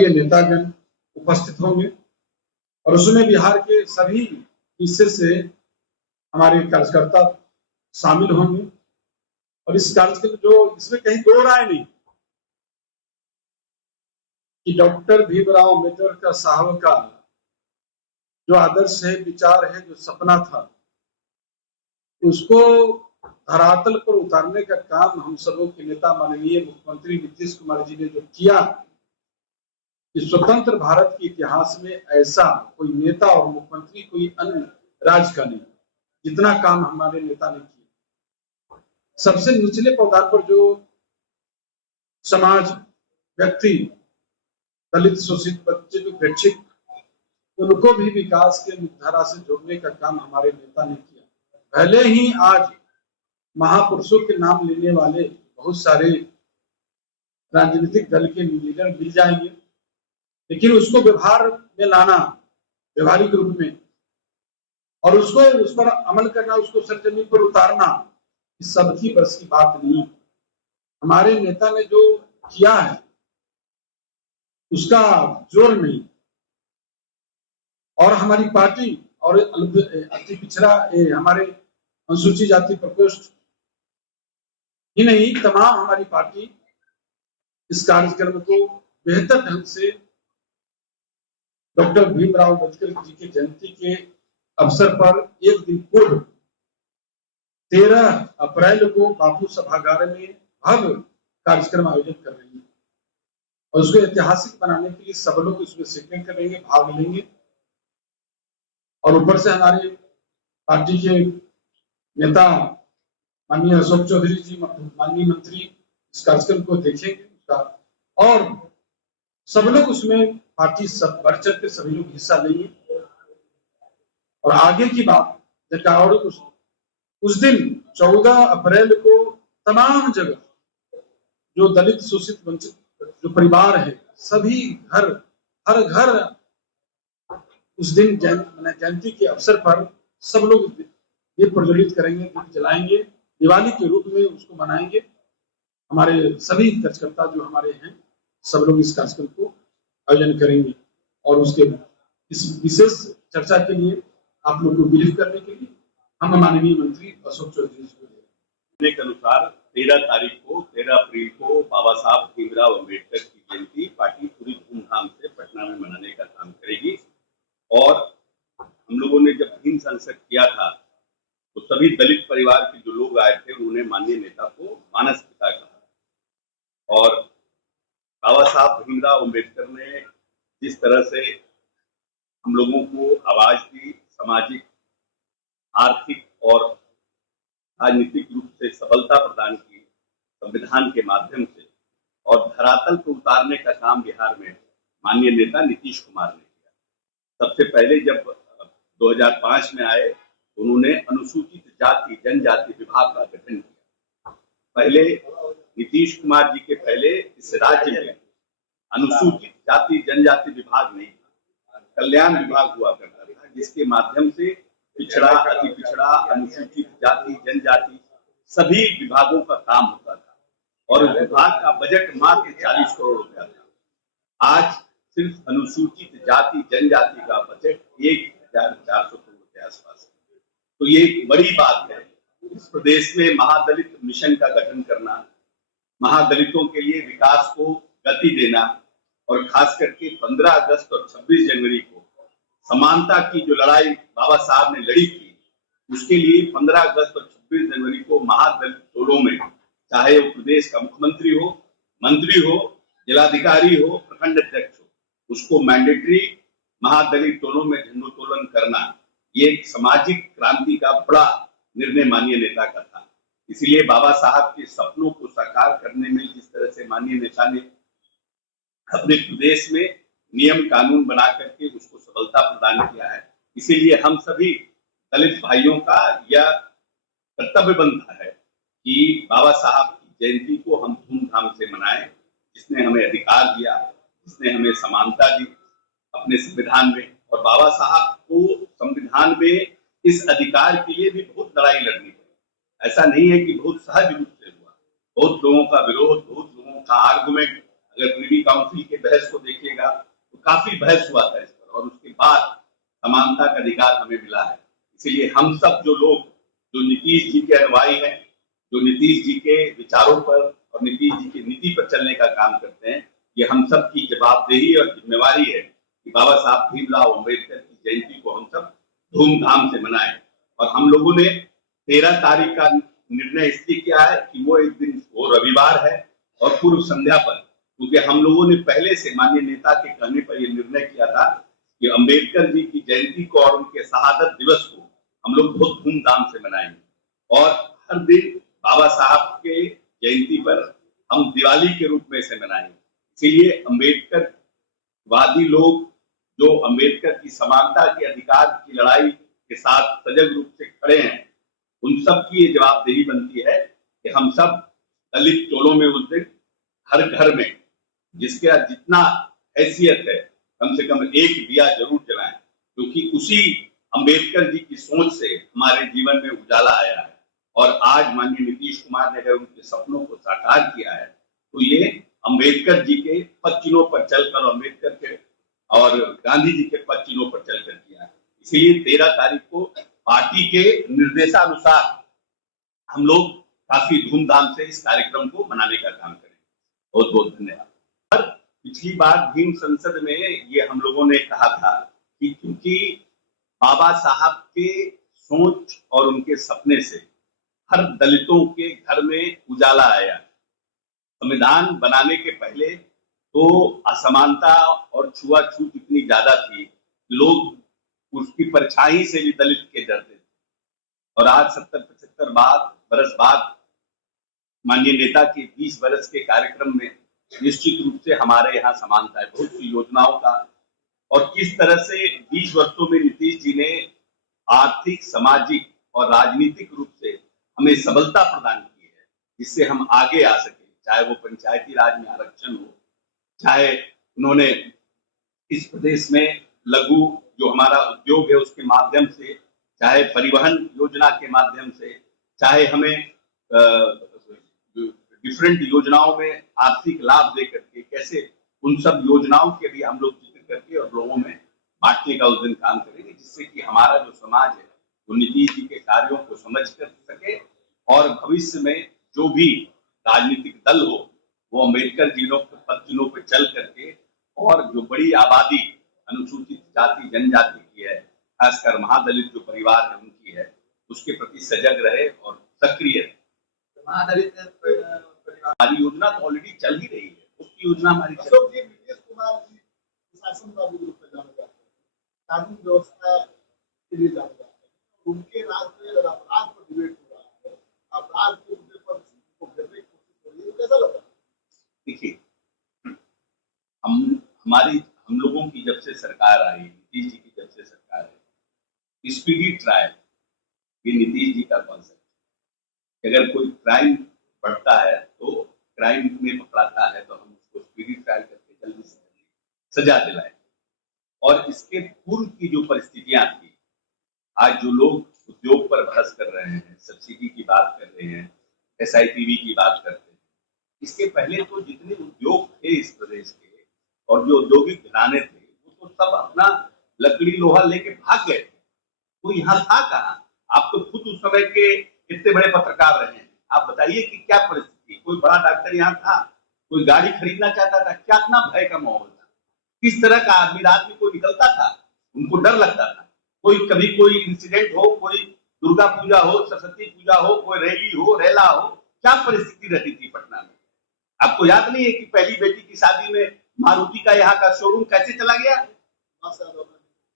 के नेतागण उपस्थित होंगे और उसमें बिहार के सभी हिस्से से हमारे कार्यकर्ता शामिल होंगे। और इस कार्यक्रम जो इसमें कहीं दो राय नहीं कि डॉक्टर भीमराव अम्बेडकर का साहब का जो आदर्श है, विचार है, जो सपना था, उसको धरातल पर उतारने का काम हम सबों के नेता माननीय मुख्यमंत्री नीतीश कुमार जी ने जो किया, कि स्वतंत्र भारत के इतिहास में ऐसा कोई नेता और मुख्यमंत्री कोई अन्य राज्य का नहीं जितना काम हमारे नेता ने किया। सबसे निचले पौधार पर जो समाज, व्यक्ति, दलित, शोषित, बच्चे, जो वैश्विक, उनको भी विकास के मुख्यधारा से जोड़ने का काम हमारे नेता ने किया। भले ही आज महापुरुषों के नाम लेने वाले बहुत सारे राजनीतिक दल के लीडर मिल जाएंगे, लेकिन उसको व्यवहार में लाना, व्यवहारिक रूप में, और उसको उस पर अमल करना, उसको सरजमीन पर उतारना, इस सबकी बस की बात नहीं। हमारे नेता ने जो किया है उसका जोर नहीं। और हमारी पार्टी और अति पिछड़ा हमारे अनुसूचित जाति प्रकोष्ठ ही नहीं, तमाम हमारी पार्टी इस कार्यक्रम को बेहतर ढंग से डॉक्टर भीमराव अम्बेडकर जी की जयंती के अवसर पर एक दिन पूर्व 13 अप्रैल को बापू सभागार में भव्य कार्यक्रम आयोजित कर रही है और उसको ऐतिहासिक बनाने के लिए सब लोग इसमें शिरकत करेंगे, भाग लेंगे। और ऊपर से हमारे पार्टी के नेता माननीय अशोक चौधरी जी, माननीय मंत्री, इस कार्यक्रम को देखेंगे उसका, और सब लोग उसमें पार्टी सब बढ़ चढ़ के सभी लोग हिस्सा लेंगे। और आगे की बात और उस दिन 14 अप्रैल को तमाम जगह जो दलित, शोषित, वंचित जो परिवार है, सभी घर, हर घर उस दिन जयंती के अवसर पर सब लोग दीप प्रज्वलित करेंगे, दीप जलाएंगे, दिवाली के रूप में उसको मनाएंगे। हमारे सभी कार्यकर्ता जो हमारे हैं सब लोग इस कार्यक्रम को आयोजन करेंगे और उसके इस विशेष चर्चा के लिए आप लोग को बिलीव करने के लिए हम माननीय मंत्री अशोक चौधरी जी को के अनुसार 13 अप्रैल को बाबा साहब भीमराव अम्बेडकर की जयंती पार्टी पूरी धूमधाम से पटना में मनाने का काम करेगी। और हम लोगों ने जब भीम संसद किया था तो सभी दलित परिवार के जो लोग आए थे उन्होंने माननीय नेता को मानस पिता कहा। और बाबा साहब भीमराव अम्बेडकर ने जिस तरह से हम लोगों को आवाज दी, सामाजिक, आर्थिक और राजनीतिक रूप से सबलता प्रदान की संविधान के माध्यम से, और धरातल को उतारने का काम बिहार में माननीय नेता नीतीश कुमार ने किया। सबसे पहले जब 2005 में आए उन्होंने अनुसूचित जाति जनजाति विभाग का गठन किया। पहले नीतीश कुमार जी के पहले इस राज्य में अनुसूचित जाति जनजाति विभाग नहीं था, कल्याण विभाग हुआ करता था, जिसके माध्यम से पिछड़ा, अति पिछड़ा, अनुसूचित जाति जनजाति सभी विभागों का काम होता था और विभाग का बजट मात्र 40 करोड़ रुपया था। आज सिर्फ अनुसूचित जाति जनजाति का बजट 1400 करोड़ के आसपास है। तो ये एक बड़ी बात है। इस प्रदेश में महादलित मिशन का गठन करना, महादलितों के लिए विकास को गति देना, और खास करके 15 अगस्त और 26 जनवरी को समानता की जो लड़ाई बाबा साहब ने लड़ी थी, उसके लिए 15 अगस्त और 26 जनवरी को महादलित टोलों में, चाहे वो प्रदेश का मुख्यमंत्री हो, मंत्री हो, जिलाधिकारी हो, प्रखंड अध्यक्ष हो, उसको मैंडेटरी महादलित टोलों में झंडोत्तोलन करना, ये एक सामाजिक क्रांति का बड़ा निर्णय माननीय नेता का था। इसीलिए बाबा साहब के सपनों को साकार करने में जिस तरह से माननीय नेता ने अपने प्रदेश में नियम कानून बना करके उसको सबलता प्रदान किया है, इसीलिए हम सभी दलित भाइयों का यह कर्तव्य बनता है कि बाबा साहब की जयंती को हम धूमधाम से मनाएं। जिसने हमें अधिकार दिया, जिसने हमें समानता दी अपने संविधान में, और बाबा साहब को संविधान में इस अधिकार के लिए भी बहुत लड़ाई लड़नी पड़ी। ऐसा नहीं है कि बहुत सहज रूप से हुआ, बहुत लोगों का विरोध, बहुत लोगों का आर्गुमेंट अगर प्रीवी काउंसिल के बहस को देखिएगा तो काफी बहस हुआ था इस पर, और उसके बाद समानता का अधिकार हमें मिला है। इसीलिए हम सब जो लोग जो नीतीश जी के अनुयायी हैं, जो नीतीश जी के विचारों पर और नीतीश जी की नीति पर चलने का काम करते हैं, ये हम सब की जवाबदेही और जिम्मेवारी है कि बाबा साहब भीमराव अम्बेडकर की जयंती को हम सब धूमधाम से मनाएं। और हम लोगों ने 13 तारीख का निर्णय इसलिए किया है कि वो एक दिन वो रविवार है और पूर्व संध्या पर, क्योंकि हम लोगों ने पहले से माननीय नेता के कहने पर यह निर्णय किया था कि अम्बेडकर जी की जयंती को और उनके शहादत दिवस को हम लोग बहुत धूमधाम से मनाएंगे। और हर दिन बाबा साहब के जयंती पर हम दिवाली के रूप में इसे मनाएंगे। इसीलिए अम्बेडकर वादी लोग जो अम्बेडकर की समानता के अधिकार की लड़ाई के साथ सजग रूप से खड़े हैं, उन सब की ये जवाबदेही बनती है कि हम सब दलित टोलों में उस दिन हर घर में जिसका जितना हैसियत है कम से कम एक दिया जरूर जलाएं, क्योंकि उसी अम्बेडकर जी की सोच से हमारे जीवन में उजाला आया है। और आज माननीय नीतीश कुमार ने अगर उनके सपनों को साकार किया है तो ये अम्बेडकर जी के पद चिन्हों पर चलकर, अम्बेडकर के और गांधी जी के पद चिन्हों पर चलकर किया है। इसीलिए 13 तारीख को पार्टी के निर्देशानुसार हम लोग काफी धूमधाम से इस कार्यक्रम को मनाने का काम करें। बहुत बहुत धन्यवाद। पिछली बार भीम संसद में ये हम लोगों ने कहा था कि क्योंकि बाबा साहब के सोच और उनके सपने से हर दलितों के घर में उजाला आया। संविधान बनाने के पहले तो असमानता और छुआछूत इतनी ज्यादा थी, लोग उसकी परछाई से भी दलित के डरते थे। और आज 70-75 बरस बाद माननीय नेता के 20 वर्ष के कार्यक्रम में निश्चित रूप से हमारे यहाँ समानता है, बहुत सी योजनाओं का, और किस तरह से 20 वर्षों में नीतीश जी ने आर्थिक, सामाजिक और राजनीतिक रूप से हमें सबलता प्रदान की है, जिससे हम आगे आ सके। चाहे वो पंचायती राज में आरक्षण हो, चाहे उन्होंने इस प्रदेश में लघु जो हमारा उद्योग है उसके माध्यम से, चाहे परिवहन योजना के माध्यम से, चाहे हमें डिफरेंट योजनाओं में आर्थिक लाभ दे करके, कैसे उन सब योजनाओं के भी हम लोग जिक्र करके और लोगों में बांटने का उस दिन काम करेंगे, जिससे कि हमारा जो समाज है वो नीतीश जी के कार्यों को समझ कर सके और भविष्य में जो भी राजनीतिक दल हो वो अम्बेडकर जी के पद चिन्हों पर चल करके, और जो बड़ी आबादी अनुसूचित जाति जनजाति की है, खासकर महादलित जो परिवार है उनकी है, उसके प्रति सजग रहे और सक्रिय रहे। महादलित हमारी योजना तो ऑलरेडी चल ही रही है, उसकी योजना हमारी नीतीश कुमार जी शासनवादी रूप में जाने जाते हैं, कानून व्यवस्था के लिए जाने जाते हैं। उनके राज में अपराध पर डिबेट हो रहा है, अपराध के मुद्दे पर को घेरने की कोशिश हो रही है, कैसा लग रहा है? देखिए, हम लोगों की जब से सरकार आई, नीतीश जी की जब से सरकार है, स्पीडी ट्रायल ये नीतीश जी का कॉन्सेप्ट। अगर कोई क्राइम बढ़ता है तो क्राइम में पकड़ाता है तो हम उसको स्पीडी ट्रायल करके जल्दी से जल्दी सजा दिलाए। और इसके पूर्व की जो परिस्थितियां थी, आज जो लोग उद्योग पर बहस कर रहे हैं, सब्सिडी की बात कर रहे हैं, SIPV की बात करते हैं, इसके पहले तो जितने उद्योग थे इस प्रदेश के और जो औद्योगिक घराने थे वो तो सब अपना लकड़ी लोहा लेके भाग गए थे। तो यहाँ था कहाँ? आप तो खुद उस समय के इतने बड़े पत्रकार रहे हैं, आप बताइए कि क्या परिस्थिति। कोई बड़ा डॉक्टर यहाँ था, कोई गाड़ी खरीदना चाहता था, क्या इतना भय का माहौल था, किस तरह का आदमी रात में कोई निकलता था, उनको डर लगता था। कोई कभी कोई इंसिडेंट हो, कोई दुर्गा पूजा हो, सरस्वती पूजा हो, कोई रैली हो, रेला हो, क्या परिस्थिति रहती थी पटना में। आपको याद नहीं है कि पहली बेटी की शादी में मारुति का यहाँ का शोरूम कैसे चला गया?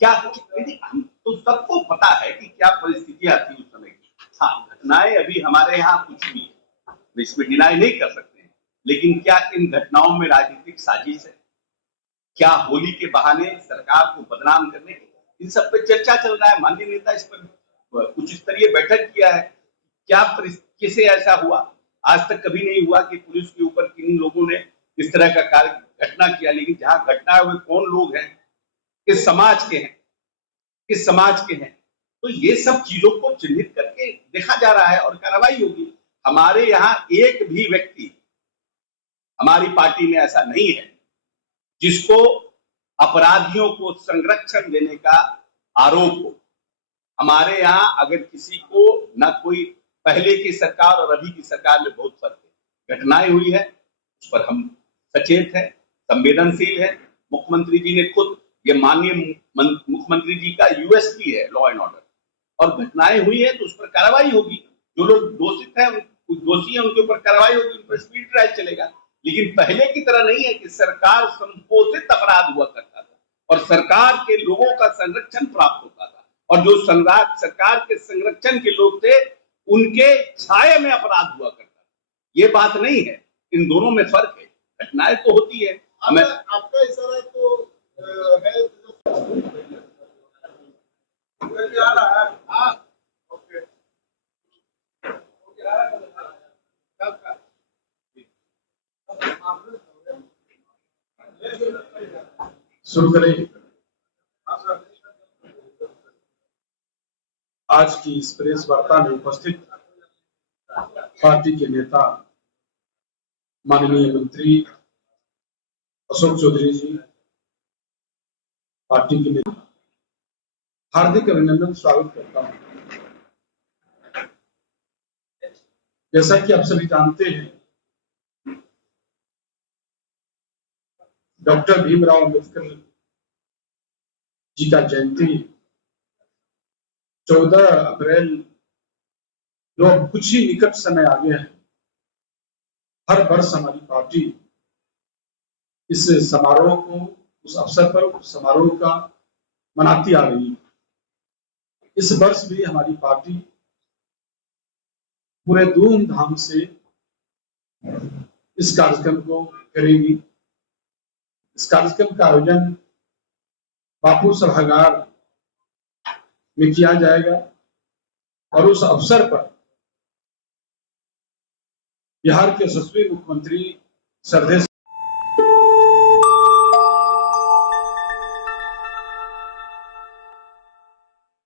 क्या हम तो सबको पता है कि क्या परिस्थितियां थी उस समय की। हाँ, घटनाएं अभी हमारे यहाँ कुछ भी है, इसमें डिनाई नहीं कर सकते हैं, लेकिन क्या इन घटनाओं में राजनीतिक साजिश है? क्या होली के बहाने सरकार को बदनाम करने की, इन सब पे चर्चा चल रहा है। माननीय नेता इस पर उच्च स्तरीय बैठक किया है। क्या कैसे ऐसा हुआ? आज तक कभी नहीं हुआ कि पुलिस के ऊपर किन लोगों ने इस तरह का कार्य घटना किया, लेकिन जहां घटना है वो कौन लोग हैं, किस समाज के हैं, किस समाज के हैं। तो ये सब चीजों को चिन्हित करके देखा जा रहा है और कार्रवाई होगी। हमारे यहाँ एक भी व्यक्ति हमारी पार्टी में ऐसा नहीं है जिसको अपराधियों को संरक्षण देने का आरोप हो। हमारे यहाँ अगर किसी को न कोई पहले की सरकार और अभी की सरकार में बहुत फर्क है, घटनाएं हुई है उस पर हम सचेत हैं, संवेदनशील है। मुख्यमंत्री जी ने खुद, ये माननीय मुख्यमंत्री जी का यूएसपी है लॉ एंड ऑर्डर, और घटनाएं हुई है तो उस पर कार्रवाई होगी। जो लोग दोषी है उनके ऊपर कार्रवाई होगी, उन पर स्पीड ट्रायल चलेगा। लेकिन पहले की तरह नहीं है कि सरकार संपोषित अपराध हुआ करता था और सरकार के लोगों का संरक्षण प्राप्त होता था, और जो सरकार के संरक्षण के लोग थे उनके छाये में अपराध हुआ करता था। ये बात नहीं है, इन दोनों में फर्क है। घटनाएं तो होती है। हमें आपका इशारा तो है ओके शुरू करें आज की इस प्रेस वार्ता में उपस्थित पार्टी के नेता माननीय मंत्री अशोक चौधरी जी, पार्टी के नेता, हार्दिक अभिनंदन स्वागत करता हूं। जैसा कि आप सभी जानते हैं, डॉक्टर भीमराव अंबेडकर जी का जयंती 14 अप्रैल जो अब कुछ ही निकट समय आ गया है। हर वर्ष हमारी पार्टी इस समारोह को, उस अवसर पर उस समारोह का मनाती आ रही है। इस वर्ष भी हमारी पार्टी पूरे धूमधाम से इस कार्यक्रम को करेगी। इस कार्यक्रम का आयोजन बापू सभागार में किया जाएगा और उस अवसर पर बिहार के यशस्वी मुख्यमंत्री श्रद्धेय